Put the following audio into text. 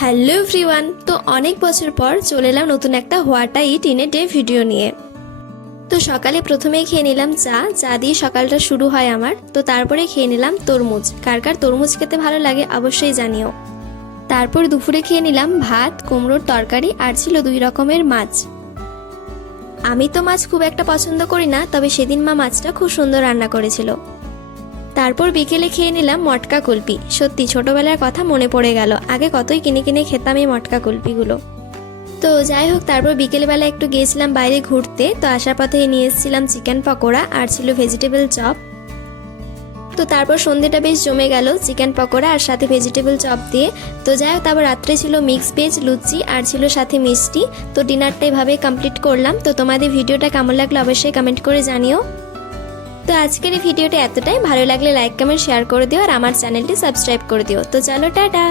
Hello everyone, তো অনেক বছর পর চলে এলাম নতুন একটা what I it in a day video নিয়ে। তো সকালে প্রথমেই খেয়ে নিলাম চা দিয়ে সকালটা শুরু হয় আমার। তো তারপরে খেয়ে নিলাম তরমুজ। কার কার তরমুজ খেতে ভালো লাগে অবশ্যই জানিও। তারপর দুপুরে খেয়ে নিলাম ভাত, কুমড়োর তরকারি আর ছিল 2 রকমের মাছ। আমি তো মাছ খুব একটা পছন্দ করি না, তবে সেদিন মা মাছটা খুব সুন্দর রান্না করেছিল। তারপর বিকেলে খেয়ে নিলাম মটকা কুলপি। সত্যি ছোটবেলার কথা মনে পড়ে গেল, আগে কতই কিনে কিনে খেতাম এই মটকা কুলপিগুলো। তো যাই হোক, তারপর বিকেলবেলা একটু গিয়েছিলাম বাইরে ঘুরতে। তো আসার পথে নিয়ে এসেছিলাম চিকেন পকোড়া আর ছিল ভেজিটেবল চপ। তো তারপর সন্ধ্যেটা বেশ জমে গেল চিকেন পকোড়া আর সাথে ভেজিটেবল চপ দিয়ে। তো যাই হোক, তারপর রাত্রে ছিল মিক্স ভেজ লুচি আর ছিল সাথে মিষ্টি। তো ডিনারটা এভাবে কমপ্লিট করলাম। তো তোমাদের ভিডিওটা কেমন লাগলো অবশ্যই কমেন্ট করে জানিও। তো আজকের এই ভিডিওটা এতটাই, ভালো লাগলে লাইক কমেন্ট শেয়ার করে দিও আর আমার চ্যানেলটি সাবস্ক্রাইব করে দিও। তো চলো টাটা।